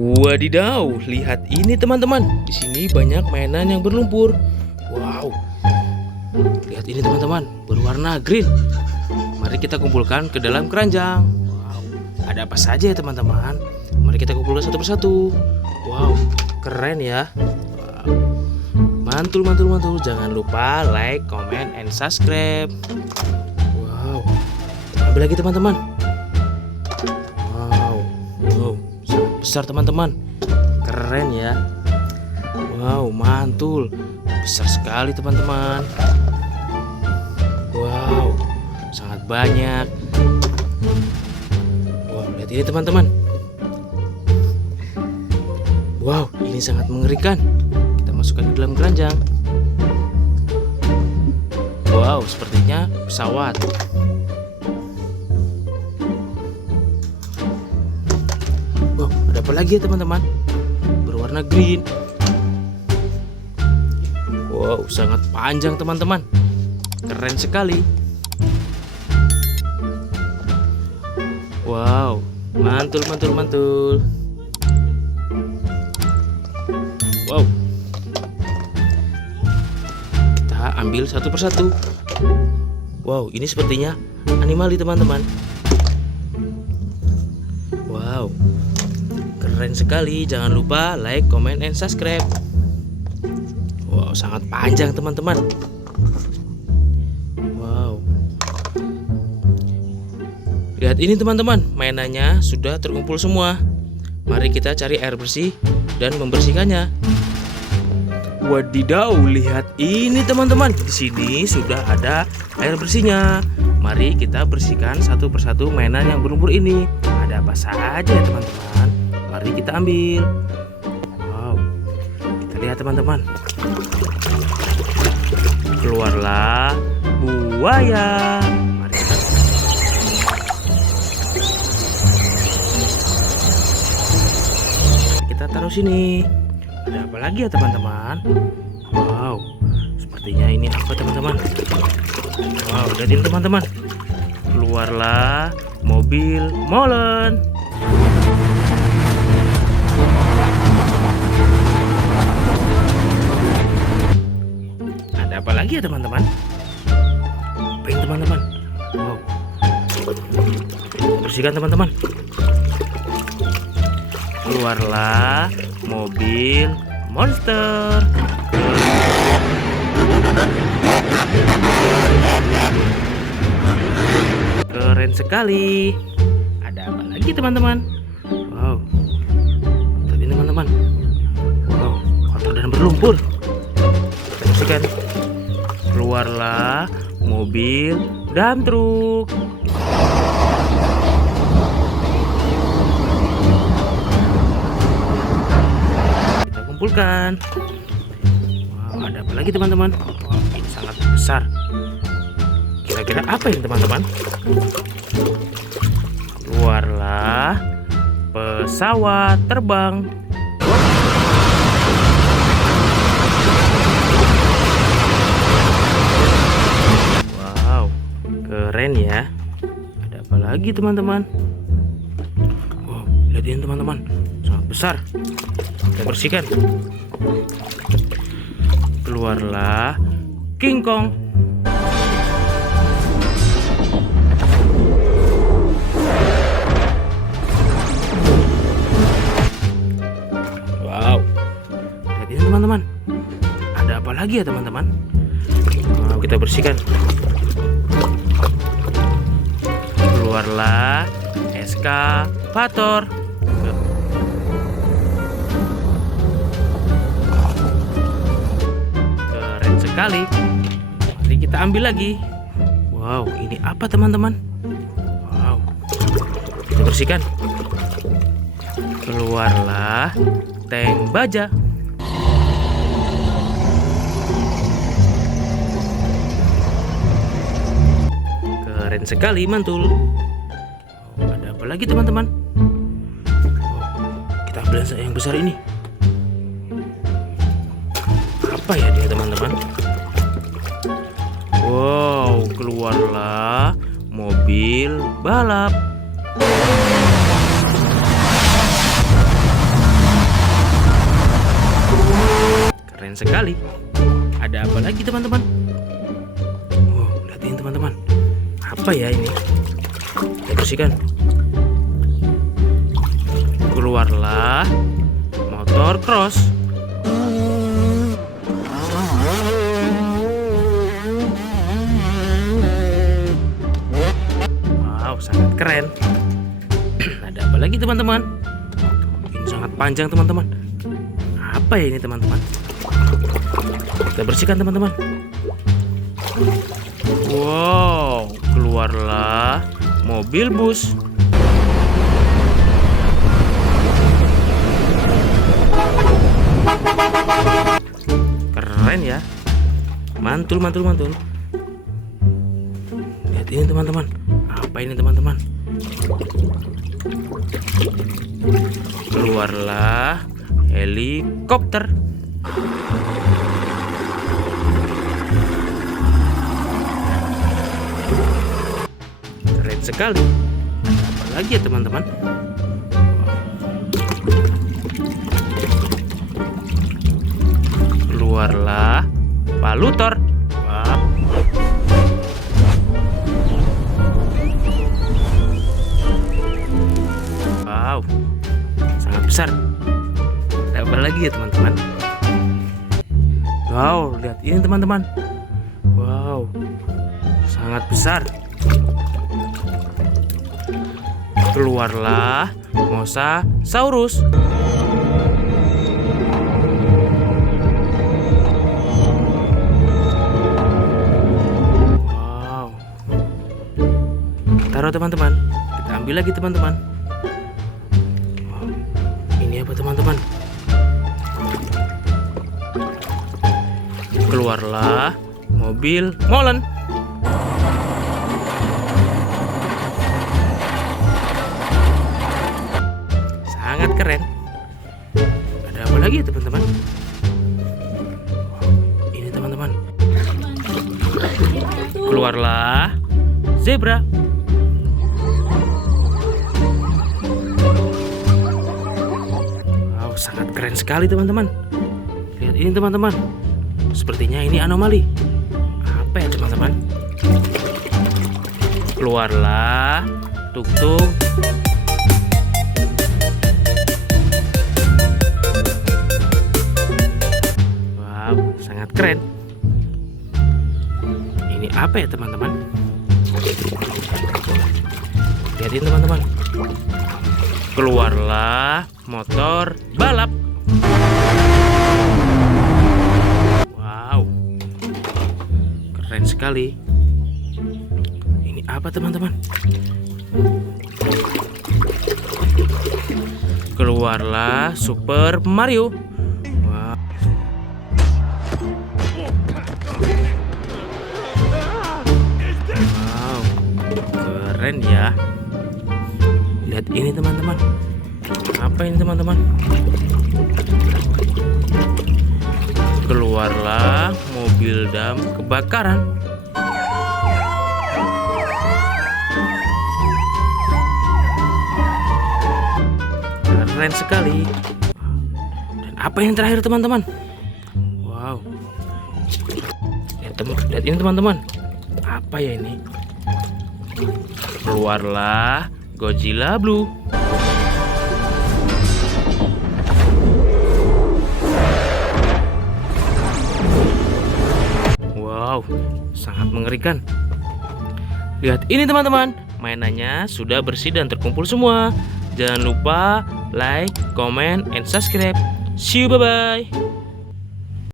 Wadidaw, lihat ini teman-teman. Di sini banyak mainan yang berlumpur. Wow. Lihat ini teman-teman, berwarna green. Mari kita kumpulkan ke dalam keranjang. Wow. Ada apa saja ya teman-teman? Mari kita kumpulkan satu persatu. Wow, keren ya. Wow. Mantul, mantul, mantul. Jangan lupa like, comment, and subscribe. Wow. Ambil lagi teman-teman. Wow, sangat besar teman-teman. Keren ya. Wow, mantul. Besar sekali teman-teman. Wow, sangat banyak. Wow, lihat ini teman-teman. Wow, ini sangat mengerikan. Kita masukkan ke dalam keranjang. Wow, sepertinya pesawat. Wow, ada apa lagi ya teman-teman? Berwarna green. Wow, sangat panjang teman-teman. Keren sekali. Wow, mantul, mantul, mantul. Wow. Kita ambil satu persatu. Wow, ini sepertinya animali teman-teman. Wow, keren sekali. Jangan lupa like, comment, and subscribe. Wow, sangat panjang teman-teman. Wow. Lihat ini teman-teman, mainannya sudah terkumpul semua. Mari kita cari air bersih dan membersihkannya. Wadidaw, lihat ini teman-teman. Di sini sudah ada air bersihnya. Mari kita bersihkan satu persatu mainan yang berlumpur ini. Ada apa saja ya teman-teman? Mari kita ambil. Wow, kita lihat teman-teman. Keluarlah buaya. Mari kita taruh sini. Ada apa lagi ya teman-teman? Wow, sepertinya ini apa teman-teman? Wow, lihatin teman-teman. Keluarlah mobil molen. Ada apa lagi ya teman-teman? Apa ini teman-teman? Wow, bersihkan teman-teman. Keluarlah mobil monster. Keren sekali. Ada apa lagi teman-teman? Wow, tadi teman-teman. Wow, kotor dan berlumpur. Kita bersihkan. Keluarlah mobil dump truck. Kumpulkan. Wow, ada apa lagi teman-teman? Wow, ini sangat besar. Kira-kira apa ini teman-teman? Keluarlah pesawat terbang. Wow, keren ya. Ada apa lagi teman-teman? Wow, lihat ini teman-teman, sangat besar. Kita bersihkan. Keluarlah King Kong. Wow, lihat ini teman-teman. Ada apa lagi ya teman-teman? Wow, kita bersihkan. Keluarlah eskavator. Sekali. Mari kita ambil lagi. Wow, ini apa teman-teman? Wow, kita bersihkan. Keluarlah tank baja. Keren sekali, mantul. Wow, ada apa lagi teman-teman? Wow, kita ambil yang besar ini. Apa ya dia teman-teman? Wow, keluarlah mobil balap. keren sekali. Ada apa lagi teman-teman? Wow, lihatin teman-teman. Apa ya ini? Kita bersihkan. Keluarlah motor cross. Wow, sangat keren. Ada apa lagi teman-teman? Ini sangat panjang teman-teman. Apa ya ini teman-teman? Kita bersihkan teman-teman. Wow, keluarlah mobil bus. Keren ya. Mantul, mantul, mantul. Lihat ini teman-teman. Apa ini teman-teman? Keluarlah helikopter. Keren sekali. Apa lagi ya teman-teman? Keluarlah palutor. Wow. Wow, sangat besar. Ada apa lagi ya teman-teman? Wow, lihat ini teman-teman. Wow, sangat besar. Keluarlah mosasaurus. Wow. Taruh teman-teman. Kita ambil lagi teman-teman. Wow. Ini apa teman-teman? Keluarlah mobil molen. Sangat keren. Ada apa lagi ya teman-teman? Ini teman-teman. Keluarlah zebra. Wow, sangat keren sekali teman-teman. Lihat ini teman-teman. Sepertinya ini anomali. Apa ya teman-teman? Keluarlah tuk-tuk. Sangat keren. Ini apa ya teman-teman? Lihatin teman-teman. Keluarlah motor balap. Wow, keren sekali. Ini apa teman-teman? Keluarlah Super Mario. Keren ya. Lihat ini teman-teman. Apa ini teman-teman? Keluarlah mobil dam kebakaran. Keren sekali. Dan apa yang terakhir teman-teman? Wow. Lihat ini teman-teman. Apa ya ini? Keluarlah Godzilla Blue. Wow, sangat mengerikan. Lihat ini teman-teman, mainannya sudah bersih dan terkumpul semua. Jangan lupa like, comment, and subscribe. See you, bye-bye.